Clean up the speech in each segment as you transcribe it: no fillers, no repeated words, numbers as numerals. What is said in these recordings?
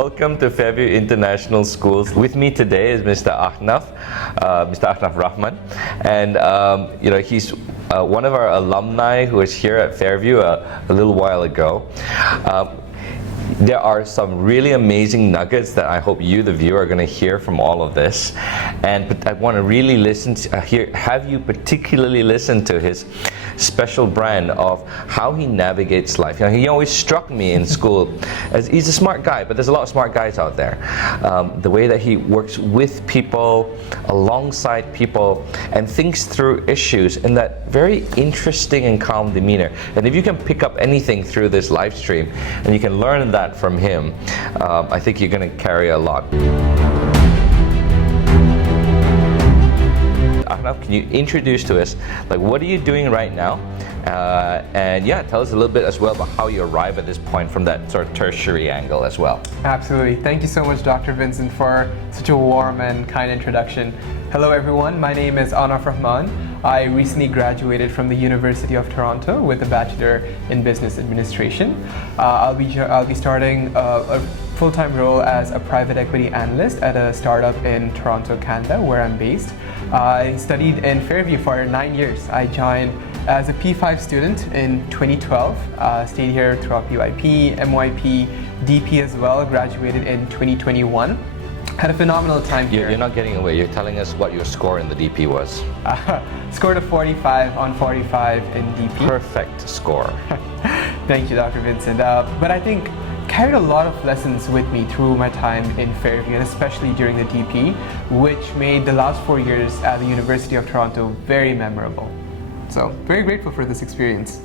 welcome to Fairview International Schools. With me today is Mr. Ahnaf Rahman, and he's one of our alumni who was here at Fairview a little while ago. There are some really amazing nuggets that I hope you, the viewer, are going to hear from all of this, and I want to really have you particularly listen to his special brand of how he navigates life. He always struck me in school as he's a smart guy, but there's a lot of smart guys out there. The way that he works with people, alongside people, and thinks through issues in that very interesting and calm demeanor. And if you can pick up anything through this live stream and you can learn that from him, I think you're going to carry a lot. Ahnaf, can you introduce to us, what are you doing right now? And tell us a little bit as well about how you arrive at this point from that sort of tertiary angle as well. Absolutely. Thank you so much, Dr. Vincent, for such a warm and kind introduction. Hello, everyone. My name is Ahnaf Rahman. I recently graduated from the University of Toronto with a Bachelor in Business Administration. I'll be starting a full-time role as a private equity analyst at a startup in Toronto, Canada, where I'm based. I studied in Fairview for 9 years. I joined as a P5 student in 2012, stayed here throughout PYP, MYP, DP as well, graduated in 2021. Had a phenomenal time here. You're not getting away, you're telling us what your score in the DP was. Scored a 45 on 45 in DP. Perfect score. Thank you, Dr. Vincent. But I think carried a lot of lessons with me through my time in Fairview, and especially during the DP, which made the last 4 years at the University of Toronto very memorable. So, very grateful for this experience.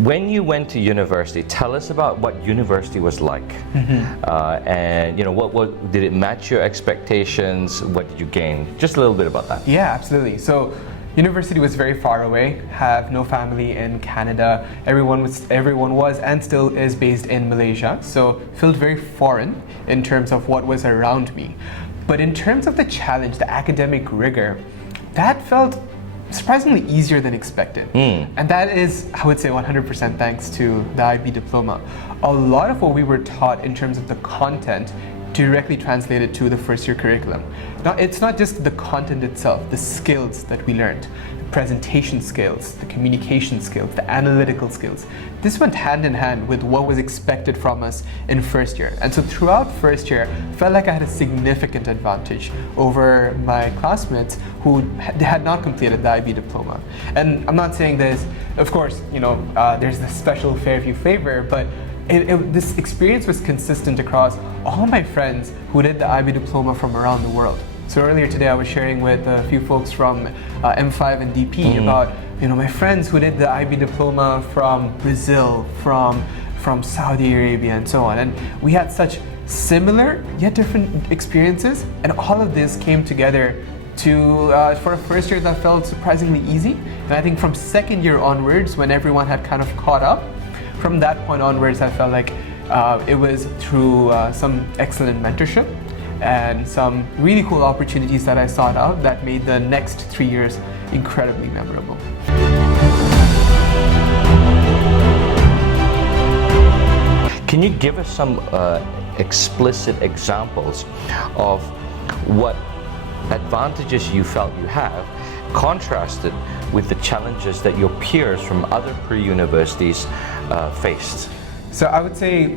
When you went to university, tell us about what university was like. And what did it match your expectations? What did you gain? Just a little bit about that. Yeah, absolutely. So, university was very far away. Have no family in Canada. Everyone was and still is based in Malaysia. So, felt very foreign in terms of what was around me. But in terms of the challenge, the academic rigor, that felt surprisingly easier than expected. And that is, I would say, 100% thanks to the IB Diploma. A lot of what we were taught in terms of the content directly translated to the first year curriculum. Now, it's not just the content itself, the skills that we learned, the presentation skills, the communication skills, the analytical skills. This went hand in hand with what was expected from us in first year. And so throughout first year, I felt like I had a significant advantage over my classmates who had not completed the IB Diploma. And I'm not saying this, of course, there's this special Fairview flavor, but this experience was consistent across all my friends who did the IB Diploma from around the world. So earlier today I was sharing with a few folks from M5 and DP about my friends who did the IB Diploma from Brazil, from Saudi Arabia, and so on. And we had such similar yet different experiences, and all of this came together for a first year that felt surprisingly easy. And I think from second year onwards, when everyone had kind of caught up, from that point onwards, I felt like it was through some excellent mentorship and some really cool opportunities that I sought out that made the next 3 years incredibly memorable. Can you give us some explicit examples of what advantages you felt you have contrasted with the challenges that your peers from other pre-universities faced? So I would say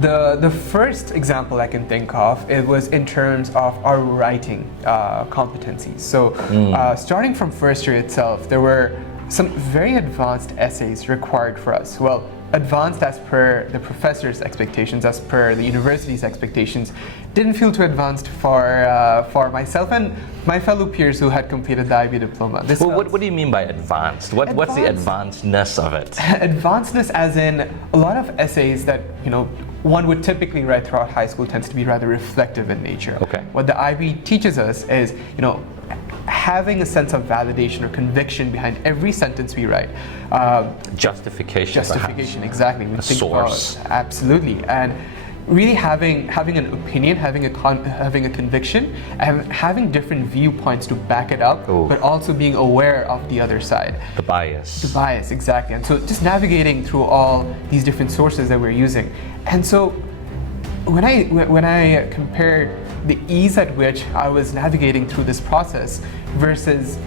the first example I can think of, it was in terms of our writing competencies. So starting from first year itself, there were some very advanced essays required for us. Well, advanced as per the professor's expectations, as per the university's expectations, didn't feel too advanced for myself and my fellow peers who had completed the IB Diploma. What do you mean by advanced? What's the advancedness of it? Advancedness as in a lot of essays that one would typically write throughout high school tends to be rather reflective in nature. Okay. What the IB teaches us is, having a sense of validation or conviction behind every sentence we write. Justification, perhaps. Exactly. A source. Absolutely. And really having an opinion, having a conviction, and having different viewpoints to back it up, Ooh. but also being aware of the other side. The bias. The bias, exactly. And so just navigating through all these different sources that we're using. And so when I compared the ease at which I was navigating through this process versus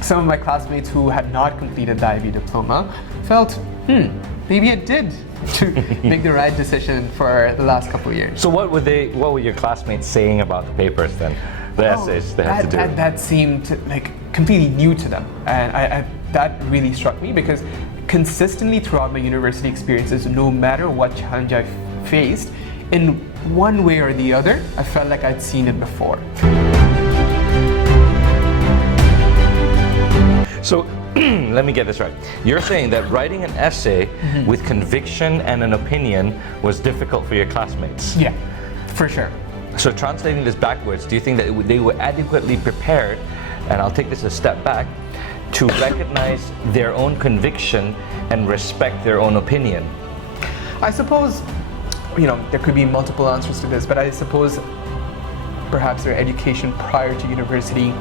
some of my classmates who had not completed the IB diploma, felt, maybe it did to make the right decision for the last couple of years. So what were your classmates saying about the papers then? The essays they had to do? That seemed like completely new to them. And that really struck me because consistently throughout my university experiences, no matter what challenge I faced, in one way or the other, I felt like I'd seen it before. So let me get this right. You're saying that writing an essay with conviction and an opinion was difficult for your classmates? Yeah, for sure. So translating this backwards, do you think that they were adequately prepared, and I'll take this a step back, to recognize their own conviction and respect their own opinion? I suppose, there could be multiple answers to this, but I suppose perhaps their education prior to university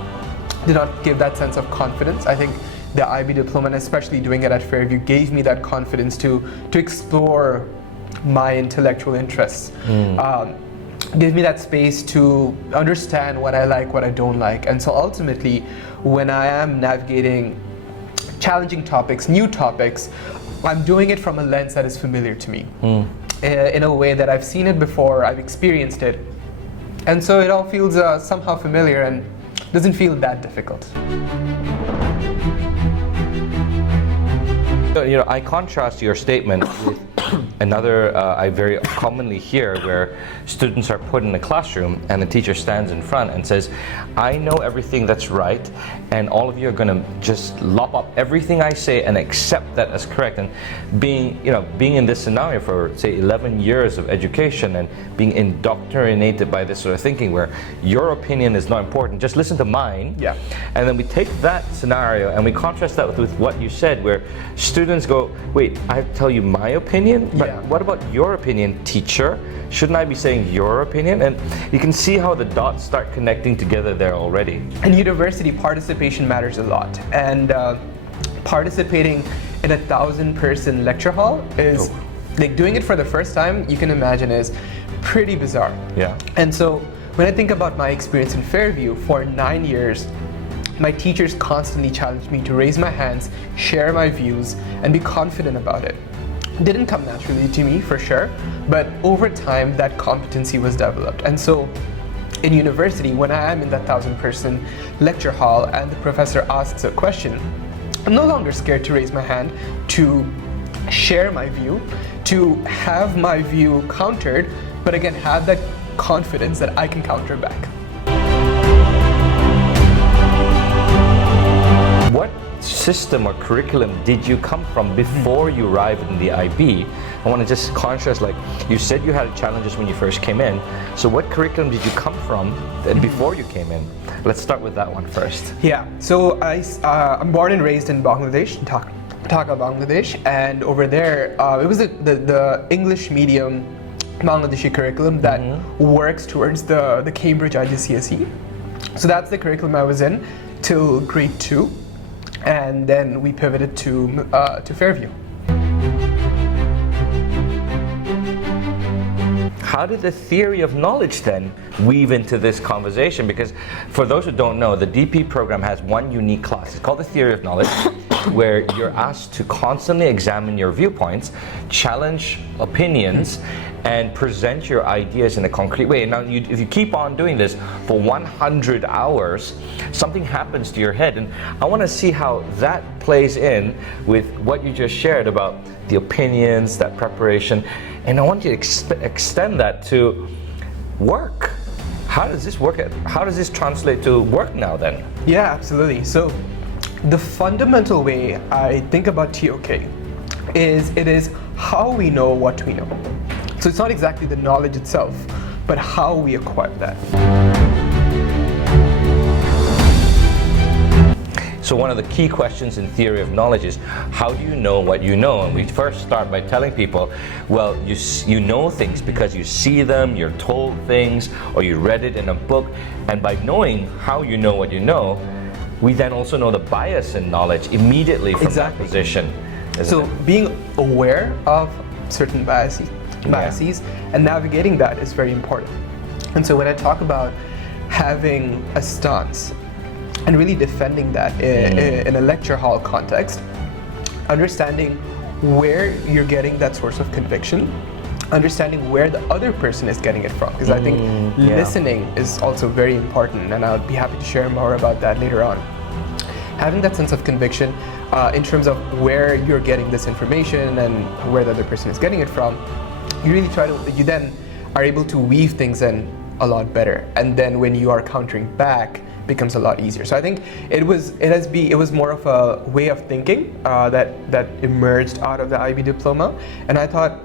did not give that sense of confidence. I think the IB diploma, and especially doing it at Fairview, gave me that confidence to explore my intellectual interests. Gave me that space to understand what I like, what I don't like. And so ultimately, when I am navigating challenging topics, new topics, I'm doing it from a lens that is familiar to me. In a way that I've seen it before, I've experienced it. And so it all feels somehow familiar and doesn't feel that difficult. I contrast your statement with another I very commonly hear where students are put in a classroom and the teacher stands in front and says, I know everything that's right and all of you are going to just lop up everything I say and accept that as correct. And being in this scenario for say 11 years of education and being indoctrinated by this sort of thinking where your opinion is not important, just listen to mine. Yeah. And then we take that scenario and we contrast that with what you said where students go, wait, I have to tell you my opinion? But what about your opinion, teacher? Shouldn't I be saying your opinion? And you can see how the dots start connecting together there already. In university, participation matters a lot. And participating in a 1,000-person lecture hall is, like doing it for the first time, you can imagine is pretty bizarre. Yeah. And so when I think about my experience in Fairview for 9 years, my teachers constantly challenged me to raise my hands, share my views, and be confident about it. Didn't come naturally to me, for sure, but over time, that competency was developed. And so in university, when I am in that 1,000-person lecture hall and the professor asks a question, I'm no longer scared to raise my hand, to share my view, to have my view countered, but again, have that confidence that I can counter back. What system or curriculum did you come from before you arrived in the IB? I want to just contrast, like you said you had challenges when you first came in, so what curriculum did you come from before you came in? Let's start with that one first. Yeah, so I'm born and raised in Bangladesh, Dhaka, Bangladesh, and over there it was the English medium Bangladeshi curriculum that works towards the Cambridge IGCSE. So that's the curriculum I was in till grade 2. And then we pivoted to Fairview. How did the theory of knowledge then weave into this conversation? Because for those who don't know, the DP program has one unique class. It's called the theory of knowledge, where you're asked to constantly examine your viewpoints, challenge opinions, and present your ideas in a concrete way. Now, if you keep on doing this for 100 hours, something happens to your head. And I want to see how that plays in with what you just shared about the opinions, that preparation. And I want you to extend that to work. How does this work? How does this translate to work now then? Yeah, absolutely. So the fundamental way I think about TOK is it is how we know what we know. So it's not exactly the knowledge itself, but how we acquire that. So one of the key questions in theory of knowledge is, how do you know what you know? And we first start by telling people, well, you know things because you see them, you're told things, or you read it in a book. And by knowing how you know what you know, we then also know the bias in knowledge immediately from that position. So being aware of certain biases and navigating that is very important. And so when I talk about having a stance and really defending that in a lecture hall context, understanding where you're getting that source of conviction, understanding where the other person is getting it from, because I think listening is also very important, and I'll be happy to share more about that later on. Having that sense of conviction in terms of where you're getting this information and where the other person is getting it from, you then are able to weave things in a lot better, and then when you are countering back, becomes a lot easier. So I think it was more of a way of thinking that emerged out of the IB diploma, and I thought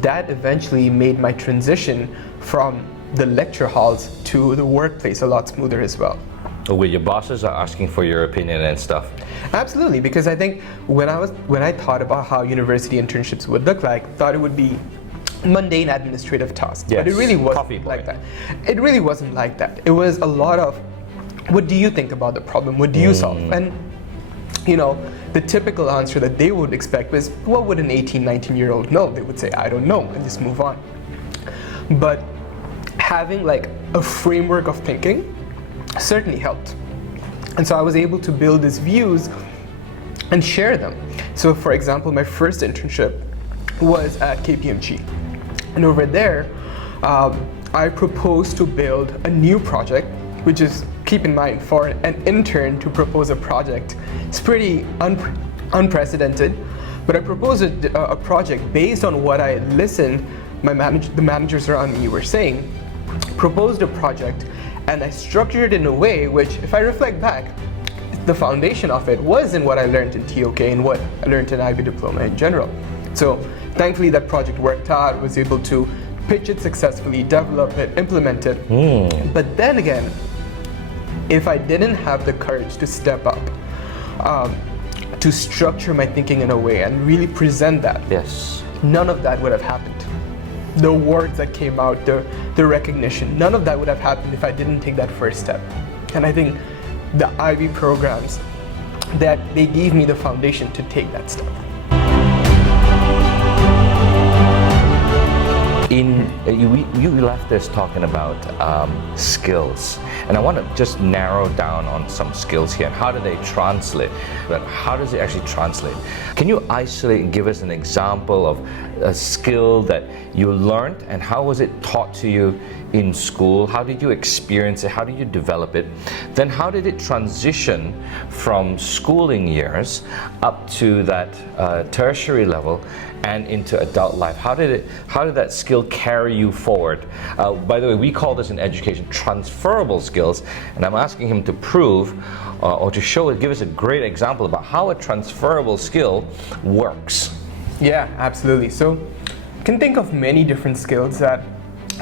that eventually made my transition from the lecture halls to the workplace a lot smoother as well. Where your bosses are asking for your opinion and stuff. Absolutely, because I think when I thought about how university internships would look like, thought it would be mundane administrative tasks, but it really wasn't like that. It really wasn't like that. It was a lot of, what do you think about the problem? What do you solve? And the typical answer that they would expect was, what would an 18, 19-year-old know? They would say, I don't know, and just move on. But having like a framework of thinking certainly helped. And so I was able to build these views and share them. So for example, my first internship was at KPMG. And over there, I proposed to build a new project, which is, keep in mind, for an intern to propose a project, it's pretty unprecedented. But I proposed a project based on what I listened, the managers around me were saying, proposed a project, and I structured it in a way which, if I reflect back, the foundation of it was in what I learned in TOK and what I learned in IB Diploma in general. So thankfully that project worked out, was able to pitch it successfully, develop it, implement it. But then again, if I didn't have the courage to step up, to structure my thinking in a way and really present that, none of that would have happened. The words that came out, the recognition, none of that would have happened if I didn't take that first step. And I think the IB programs, that they gave me the foundation to take that step. You left us talking about skills, and I want to just narrow down on some skills here and how do they translate, but how does it actually translate? Can you isolate and give us an example of a skill that you learned, and how was it taught to you in school? How did you experience it? How did you develop it? Then how did it transition from schooling years up to that tertiary level and into adult life? How did that skill carry you forward? By the way, we call this in education transferable skills, and I'm asking him to prove or to show, give us a great example about how a transferable skill works. Yeah, absolutely. So you can think of many different skills that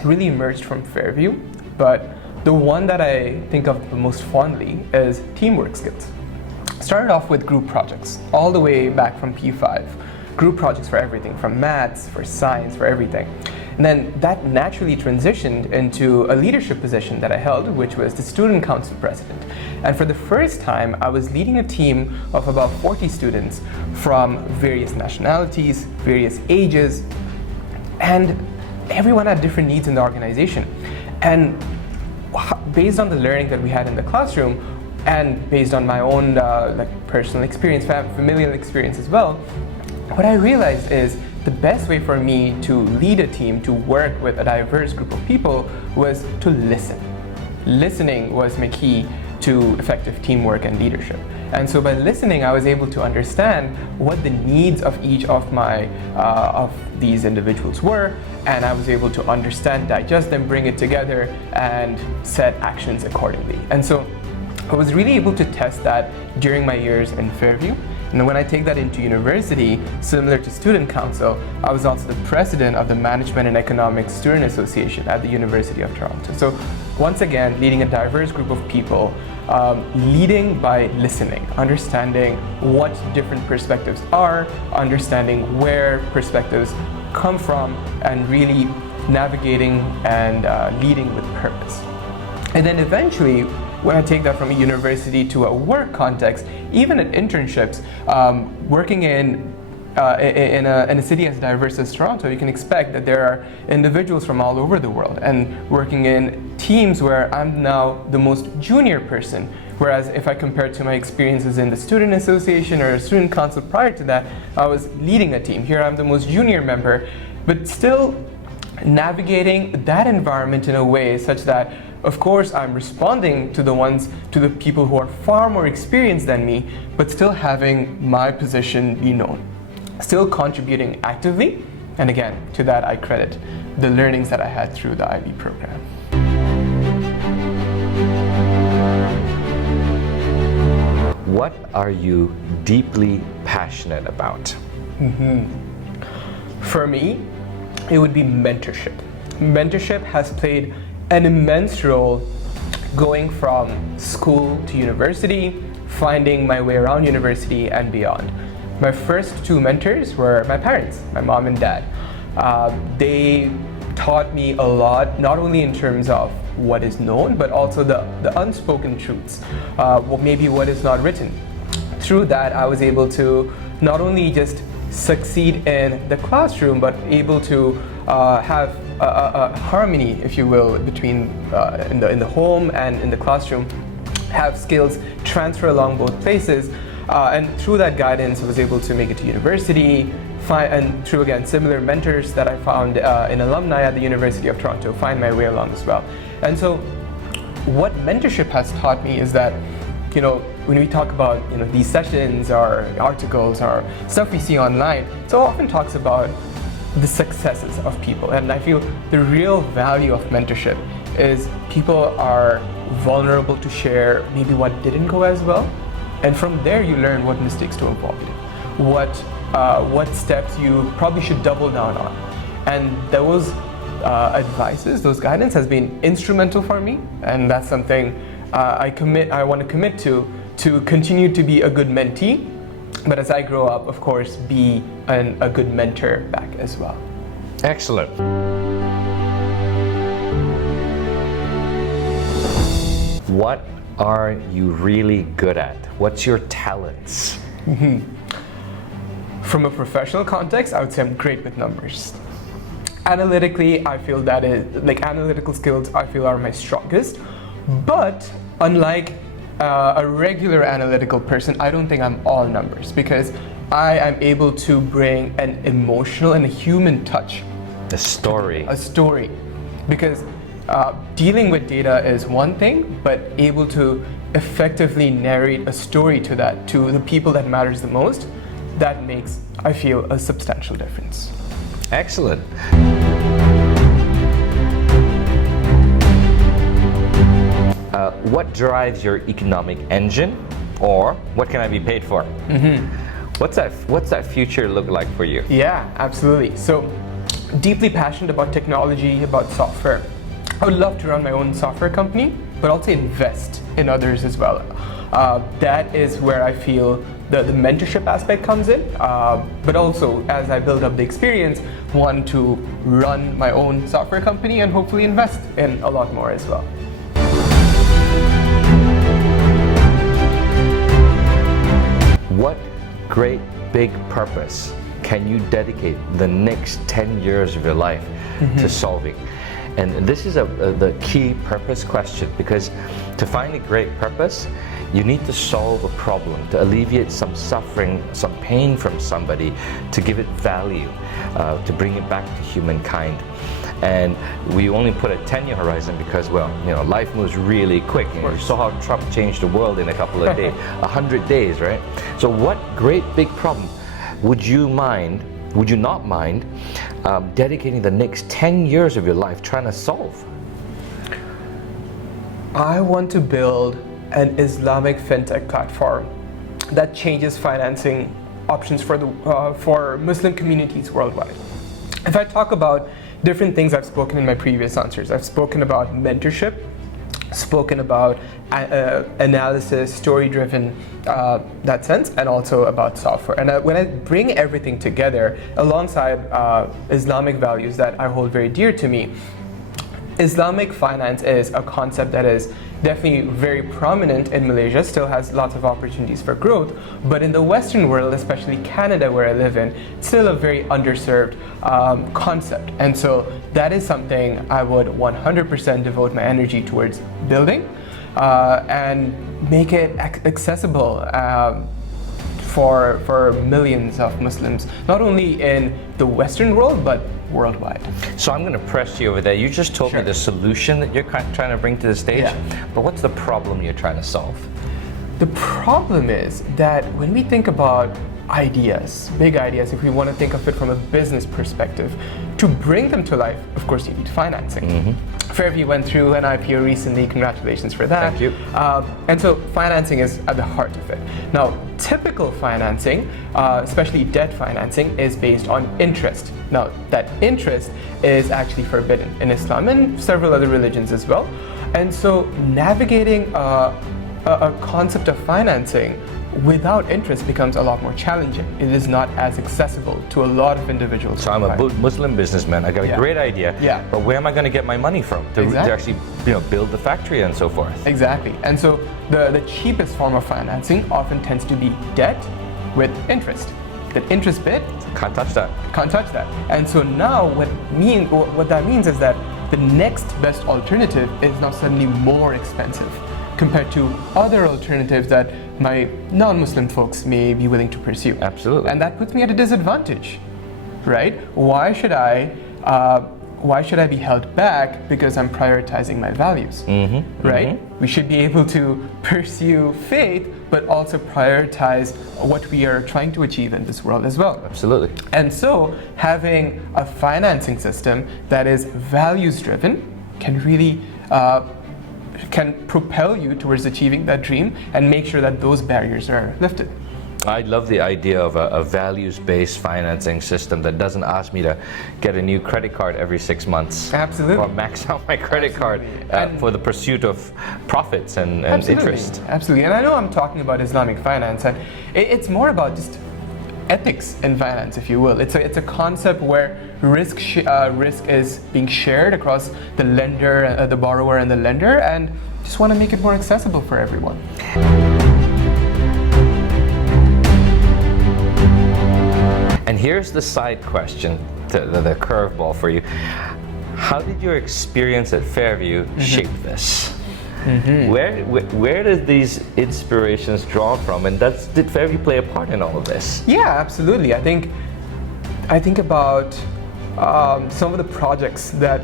really emerged from Fairview, but the one that I think of the most fondly is teamwork skills. Started off with group projects, all the way back from P5. Group projects for everything, from maths, for science, for everything. And then that naturally transitioned into a leadership position that I held, which was the student council president. And for the first time, I was leading a team of about 40 students from various nationalities, various ages, and everyone had different needs in the organization. And based on the learning that we had in the classroom, and based on my own personal experience, familial experience as well, what I realized is the best way for me to lead a team, to work with a diverse group of people, was to listen. Listening was my key to effective teamwork and leadership. And so by listening, I was able to understand what the needs of each of these individuals were, and I was able to understand, digest them, bring it together, and set actions accordingly. And so I was really able to test that during my years in Fairview, And when I take that into university, similar to Student Council, I was also the president of the Management and Economics Student Association at the University of Toronto. So once again, leading a diverse group of people, leading by listening, understanding what different perspectives are, understanding where perspectives come from, and really navigating and leading with purpose. And then eventually, when I take that from a university to a work context, even at internships, working in a city as diverse as Toronto, you can expect that there are individuals from all over the world, and working in teams where I'm now the most junior person. Whereas if I compare to my experiences in the student association or student council prior to that, I was leading a team. Here I'm the most junior member, but still navigating that environment in a way such that, of course, I'm responding to the people who are far more experienced than me, but still having my position be known. Still contributing actively, and again, to that I credit the learnings that I had through the IB program. What are you deeply passionate about? For me, it would be mentorship. Mentorship has played an immense role going from school to university, finding my way around university and beyond. My first two mentors were my parents, my mom and dad. They taught me a lot, not only in terms of what is known, but also the unspoken truths, maybe what is not written. Through that, I was able to not only just succeed in the classroom, but able to have a harmony, if you will, between in the home and in the classroom, have skills transfer along both places, and through that guidance I was able to make it to university, and through again similar mentors that I found in alumni at the University of Toronto, find my way along as well. And so what mentorship has taught me is that, when we talk about these sessions or articles or stuff we see online, it often talks about the successes of people, and I feel the real value of mentorship is people are vulnerable to share maybe what didn't go as well, and from there you learn what mistakes to avoid, what steps you probably should double down on, and those advices, those guidance has been instrumental for me, and that's something I want to commit to continue to be a good mentee, but as I grow up, of course, be a good mentor back as well. Excellent. What are you really good at? What's your talents? From a professional context, I would say I'm great with numbers. Analytically, I feel that analytical skills I feel are my strongest, but unlike a regular analytical person, I don't think I'm all numbers, because I am able to bring an emotional and a human touch. A story. Because dealing with data is one thing, but able to effectively narrate a story to the people that matters the most, that makes, I feel, a substantial difference. Excellent. What drives your economic engine, or what can I be paid for? What's that future look like for you? Yeah, absolutely. So, deeply passionate about technology, about software. I would love to run my own software company, but also invest in others as well. That is where I feel the mentorship aspect comes in, but also as I build up the experience, want to run my own software company and hopefully invest in a lot more as well. What great big purpose can you dedicate the next 10 years of your life to solving? And this is the key purpose question, because to find a great purpose, you need to solve a problem, to alleviate some suffering, some pain from somebody, to give it value, to bring it back to humankind. And we only put a 10-year horizon because, life moves really quick. You saw how Trump changed the world in a couple of days, 100 days, right? So what great big problem would you not mind dedicating the next 10 years of your life trying to solve? I want to build an Islamic fintech platform that changes financing options for Muslim communities worldwide. If I talk about different things I've spoken in my previous answers, I've spoken about mentorship, spoken about analysis, story-driven, that sense, and also about software. And when I bring everything together alongside Islamic values that I hold very dear to me, Islamic finance is a concept that is definitely very prominent in Malaysia, still has lots of opportunities for growth, but in the Western world, especially Canada where I live in, it's still a very underserved concept. And so that is something I would 100% devote my energy towards building and make it accessible for millions of Muslims, not only in the Western world, but worldwide. So I'm going to press you over there. You just told me the solution that you're trying to bring to the stage, but what's the problem you're trying to solve? The problem is that when we think about ideas, big ideas, if we want to think of it from a business perspective, to bring them to life, of course, you need financing. Fairview went through an IPO recently. Congratulations for that. Thank you. And so financing is at the heart of it. Now, typical financing, especially debt financing, is based on interest. Now, that interest is actually forbidden in Islam and several other religions as well. And so navigating a concept of financing without interest becomes a lot more challenging. It is not as accessible to a lot of individuals. So I'm a Muslim businessman. I got a great idea, but where am I going to get my money from to actually build the factory and so forth? Exactly. And so the cheapest form of financing often tends to be debt with interest. That interest bit, can't touch that. Can't touch that. And so now what that means is that the next best alternative is now suddenly more expensive compared to other alternatives that my non-Muslim folks may be willing to pursue. Absolutely. And that puts me at a disadvantage, right? Why should I be held back because I'm prioritizing my values, right? We should be able to pursue faith, but also prioritize what we are trying to achieve in this world as well. Absolutely. And so having a financing system that is values-driven can really can propel you towards achieving that dream and make sure that those barriers are lifted. I love the idea of a values-based financing system that doesn't ask me to get a new credit card every 6 months. Absolutely. Or max out my credit card for the pursuit of profits and interest. Absolutely. And I know I'm talking about Islamic finance, and it's more about just ethics in finance, if you will. It's a concept where risk is being shared across the lender, the borrower, and the lender, and just want to make it more accessible for everyone. And here's the side question, the curveball for you. How did your experience at Fairview shape this? Where did these inspirations draw from, and did Fairview play a part in all of this? Yeah, absolutely. I think about some of the projects that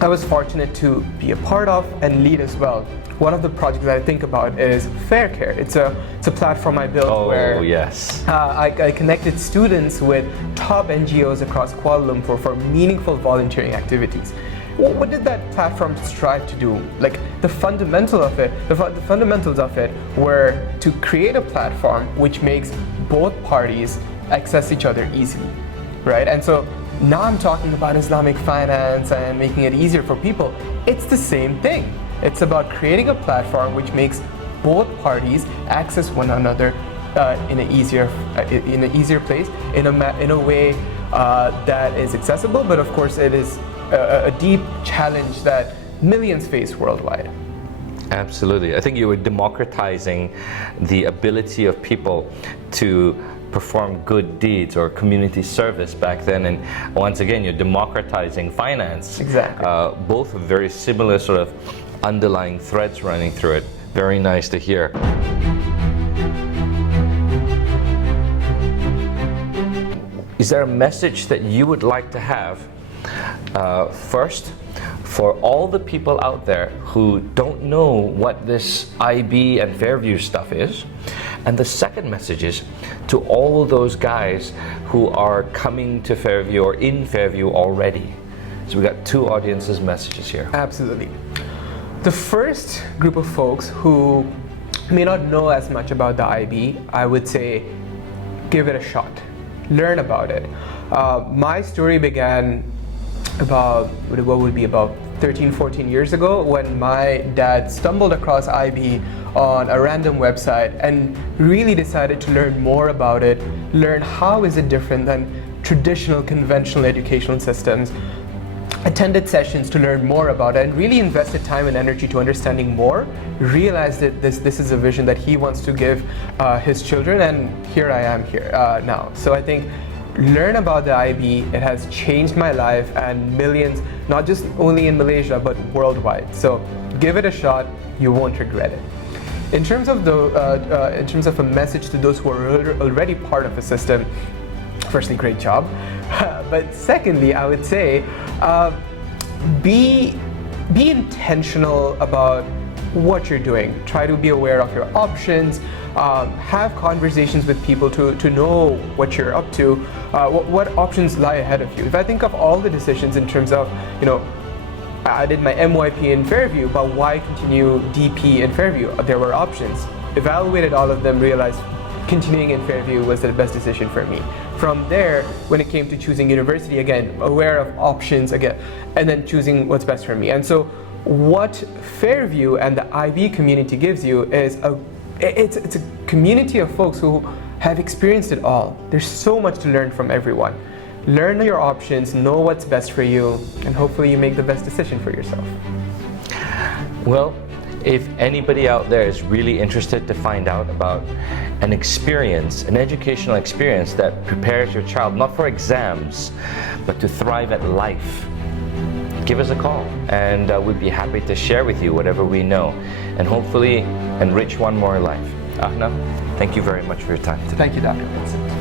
I was fortunate to be a part of and lead as well. One of the projects that I think about is Faircare. It's a platform I built where I connected students with top NGOs across Kuala Lumpur for meaningful volunteering activities. What did that platform strive to do? Like the fundamentals of it were to create a platform which makes both parties access each other easily, right? And so now I'm talking about Islamic finance and making it easier for people. It's the same thing. It's about creating a platform which makes both parties access one another in an easier place, in a way that is accessible. But of course, it is a deep challenge that millions face worldwide. Absolutely. I think you were democratizing the ability of people to perform good deeds or community service back then, and once again you're democratizing finance. Exactly. Both very similar sort of underlying threads running through it. Very nice to hear. Is there a message that you would like to have first for all the people out there who don't know what this IB and Fairview stuff is? And the second message is to all those guys who are coming to Fairview or in Fairview already. So we got two audiences' messages here. Absolutely. The first group of folks who may not know as much about the IB, I would say give it a shot. Learn about it. My story began about, what would be about 13, 14 years ago, when my dad stumbled across IB on a random website and really decided to learn more about it, learn how is it different than traditional conventional educational systems, attended sessions to learn more about it, and really invested time and energy to understanding more, realized that this is a vision that he wants to give his children, and here I am here now. So I think learn about the IB. It has changed my life and millions, not just only in Malaysia but worldwide. So give it a shot, you won't regret it. In terms of a message to those who are already part of the system, firstly, great job. But secondly, I would say be intentional about what you're doing. Try to be aware of your options. Have conversations with people to know what you're up to, what options lie ahead of you. If I think of all the decisions in terms of, I did my MYP in Fairview, but why continue DP in Fairview? There were options. Evaluated all of them, realized continuing in Fairview was the best decision for me. From there, when it came to choosing university, again, aware of options again, and then choosing what's best for me. And so what Fairview and the IB community gives you is it's a community of folks who have experienced it all. There's so much to learn from everyone. Learn your options, know what's best for you, and hopefully you make the best decision for yourself. Well, if anybody out there is really interested to find out about an experience, an educational experience that prepares your child not for exams, but to thrive at life, give us a call, and we'd be happy to share with you whatever we know and hopefully enrich one more life. Ahnaf, thank you very much for your time today. Thank you, Dr. Vincent.